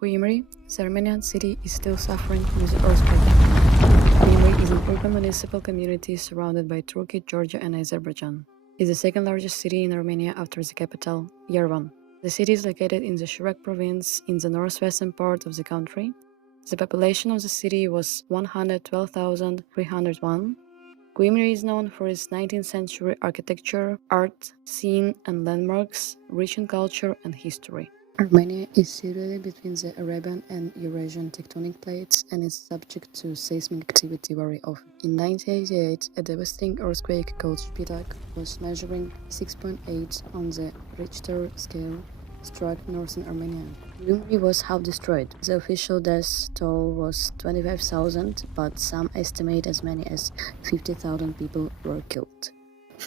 Gyumri, the Armenian city, is still suffering from the earthquake. Gyumri is an urban municipal community surrounded by Turkey, Georgia, and Azerbaijan. It is the second largest city in Armenia after the capital, Yerevan. The city is located in the Shirak province in the northwestern part of the country. The population of the city was 112,301. Gyumri is known for its 19th century architecture, art, scene, and landmarks, rich in culture and history. Armenia is situated between the Arabian and Eurasian tectonic plates and is subject to seismic activity very often. In 1988, a devastating earthquake called Spitak was measuring 6.8 on the Richter scale struck northern Armenia. Gyumri was half destroyed. The official death toll was 25,000, but some estimate as many as 50,000 people were killed.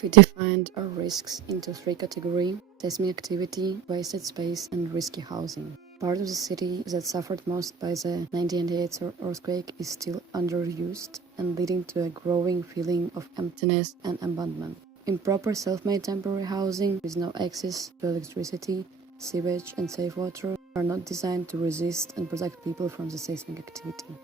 We defined our risks into three categories: seismic activity, wasted space, and risky housing. Part of the city that suffered most by the 1988 earthquake is still underused and leading to a growing feeling of emptiness and abandonment. Improper self-made temporary housing with no access to electricity, sewage, and safe water are not designed to resist and protect people from the seismic activity.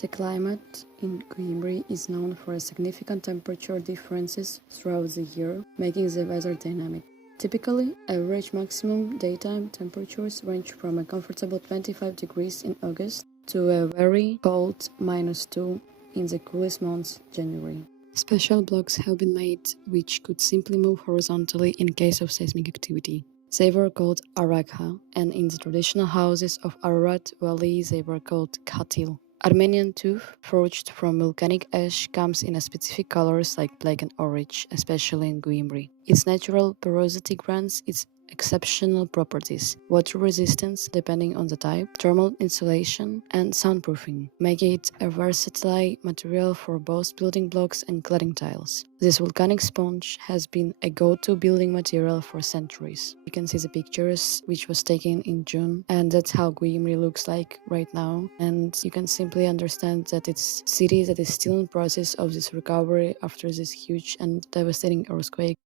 The climate in Gyumri is known for significant temperature differences throughout the year, making the weather dynamic. Typically, average maximum daytime temperatures range from a comfortable 25 degrees in August to a very cold -2 in the coolest month, January. Special blocks have been made which could simply move horizontally in case of seismic activity. They were called arakha, and in the traditional houses of Ararat Valley they were called katil. Armenian tuff, forged from volcanic ash, comes in specific colors like black and orange, especially in Gyumri. Its natural porosity grants its exceptional properties: water resistance depending on the type, thermal insulation, and soundproofing, making it a versatile material for both building blocks and cladding tiles. This volcanic sponge has been a go-to building material for centuries. You can see the pictures which was taken in June, and that's how Gyumri looks like right now, and you can simply understand that it's a city that is still in process of this recovery after this huge and devastating earthquake.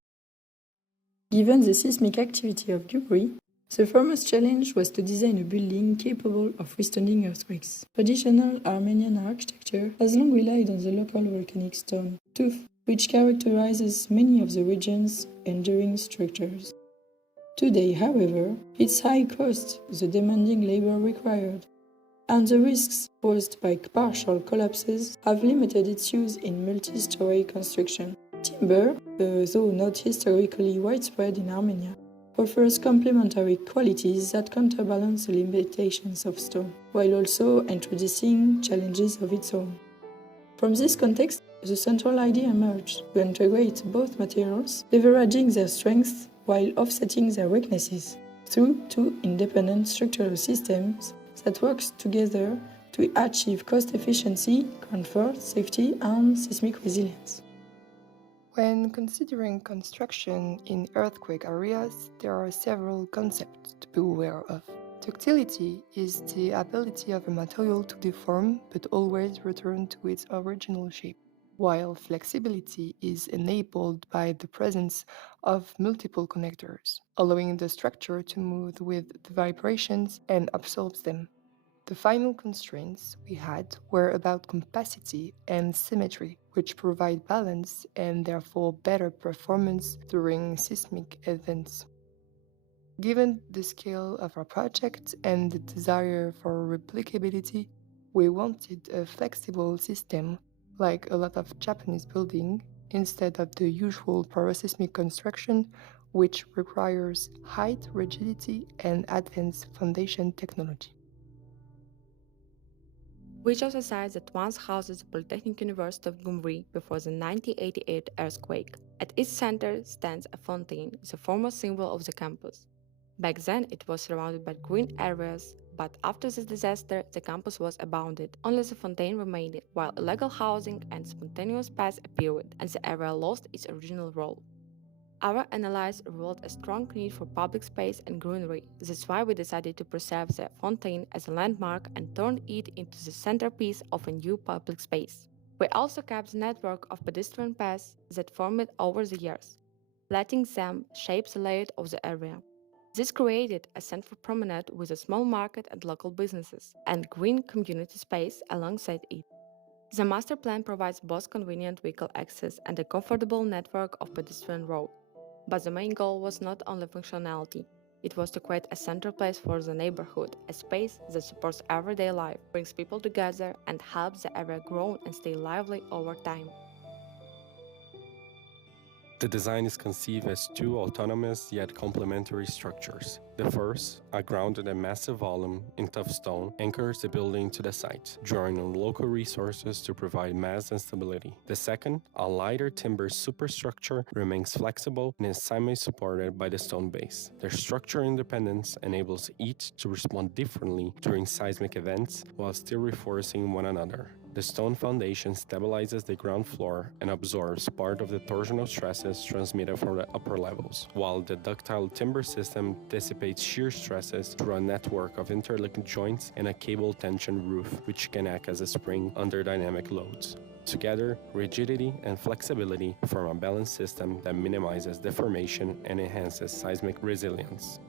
Given the seismic activity of Gyumri, the foremost challenge was to design a building capable of withstanding earthquakes. Traditional Armenian architecture has long relied on the local volcanic stone, tuff, which characterizes many of the region's enduring structures. Today, however, its high cost, the demanding labor required, and the risks posed by partial collapses have limited its use in multi-story construction. Timber, though not historically widespread in Armenia, offers complementary qualities that counterbalance the limitations of stone, while also introducing challenges of its own. From this context, the central idea emerged to integrate both materials, leveraging their strengths while offsetting their weaknesses through two independent structural systems that work together to achieve cost efficiency, comfort, safety, and seismic resilience. When considering construction in earthquake areas, there are several concepts to be aware of. Ductility is the ability of a material to deform but always return to its original shape, while flexibility is enabled by the presence of multiple connectors, allowing the structure to move with the vibrations and absorbs them. The final constraints we had were about capacity and symmetry, which provide balance and therefore better performance during seismic events. Given the scale of our project and the desire for replicability, we wanted a flexible system, like a lot of Japanese building, instead of the usual pyroseismic construction, which requires height rigidity and advanced foundation technology. We chose a site that once housed the Polytechnic University of Gyumri before the 1988 earthquake. At its center stands a fountain, the foremost symbol of the campus. Back then, it was surrounded by green areas, but after the disaster, the campus was abandoned. Only the fountain remained, while illegal housing and spontaneous paths appeared, and the area lost its original role. Our analysis revealed a strong need for public space and greenery. That's why we decided to preserve the fountain as a landmark and turn it into the centerpiece of a new public space. We also kept the network of pedestrian paths that formed over the years, letting them shape the layout of the area. This created a central promenade with a small market and local businesses, and green community space alongside it. The master plan provides both convenient vehicle access and a comfortable network of pedestrian roads. But the main goal was not only functionality. It was to create a central place for the neighborhood, a space that supports everyday life, brings people together, and helps the area grow and stay lively over time. The design is conceived as two autonomous yet complementary structures. The first, a grounded and massive volume in tough stone, anchors the building to the site, drawing on local resources to provide mass and stability. The second, a lighter timber superstructure, remains flexible and is semi-supported by the stone base. Their structural independence enables each to respond differently during seismic events while still reinforcing one another. The stone foundation stabilizes the ground floor and absorbs part of the torsional stresses transmitted from the upper levels, while the ductile timber system dissipates shear stresses through a network of interlocking joints and a cable tension roof, which can act as a spring under dynamic loads. Together, rigidity and flexibility form a balanced system that minimizes deformation and enhances seismic resilience.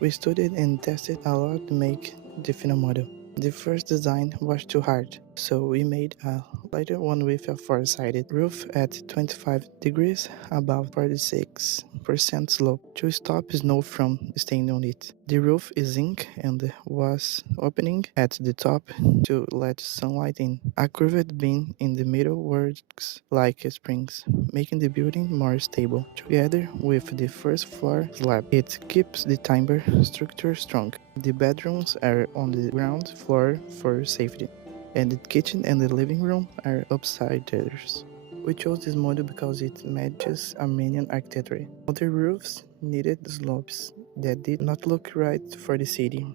We studied and tested a lot to make the final model. The first design was too hard, so we made a lighter one with a four-sided roof at 25 degrees, about 46% slope, to stop snow from staying on it. The roof is zinc and was opening at the top to let sunlight in. A curved beam in the middle works like springs, making the building more stable. Together with the first floor slab, it keeps the timber structure strong. The bedrooms are on the ground floor for safety, and the kitchen and the living room are upstairs. We chose this model because it matches Armenian architecture. Other roofs needed slopes that did not look right for the city.